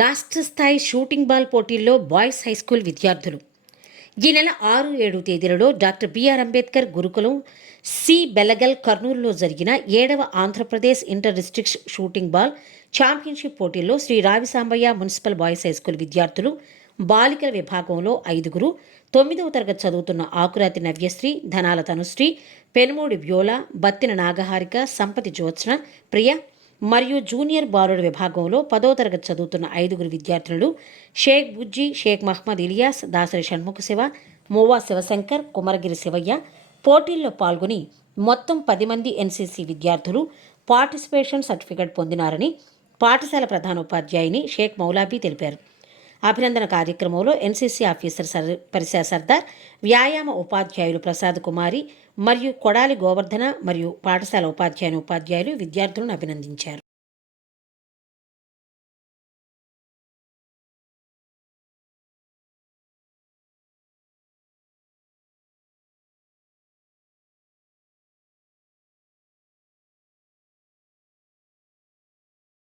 రాష్ట్ర స్థాయి shooting ball పోటీల్లో బాయ్స్ హై స్కూల్ విద్యార్థులు. ఈ నెల ఆరు ఏడు తేదీలలో డాక్టర్ బిఆర్ అంబేద్కర్ గురుకులం సి. బెలగల్ కర్నూలులో జరిగిన ఏడవ Andhra Pradesh inter district shooting ball championship పోటీల్లో Shri Ravi Sambaiah municipal boys high school విద్యార్థులు బాలికల విభాగంలో ఐదుగురు తొమ్మిదవ తరగతి చదువుతున్న ఆకురాతి నవ్యశ్రీ ధనాల తనుశ్రీ పెనుమూడి వ్యోల బత్తిన నాగహారిక సంపతి జ్యోత్స్న ప్రియ మరియు జూనియర్ బారుడు విభాగంలో పదో తరగతి చదువుతున్న ఐదుగురు విద్యార్థులు షేక్ బుజ్జి షేక్ మహ్మద్ ఇలియాస్ దాసరి షణ్ముఖ శివ మోవా శివశంకర్ కుమరగిరి శివయ్య పోటీల్లో పాల్గొని మొత్తం పది మంది ఎన్సీసీ విద్యార్థులు పార్టిసిపేషన్ సర్టిఫికెట్ పొందినారని పాఠశాల ప్రధానోపాధ్యాయుని షేక్ మౌలాబీ తెలిపారు. అభినందన కార్యక్రమంలో NCC officer sir Parisa Sardar వ్యాయామ ఉపాధ్యాయులు ప్రసాద్ కుమారి మరియు కొడాలి గోవర్ధన మరియు పాఠశాల ఉపాధ్యాయుని ఉపాధ్యాయులు విద్యార్థులను అభినందించారు.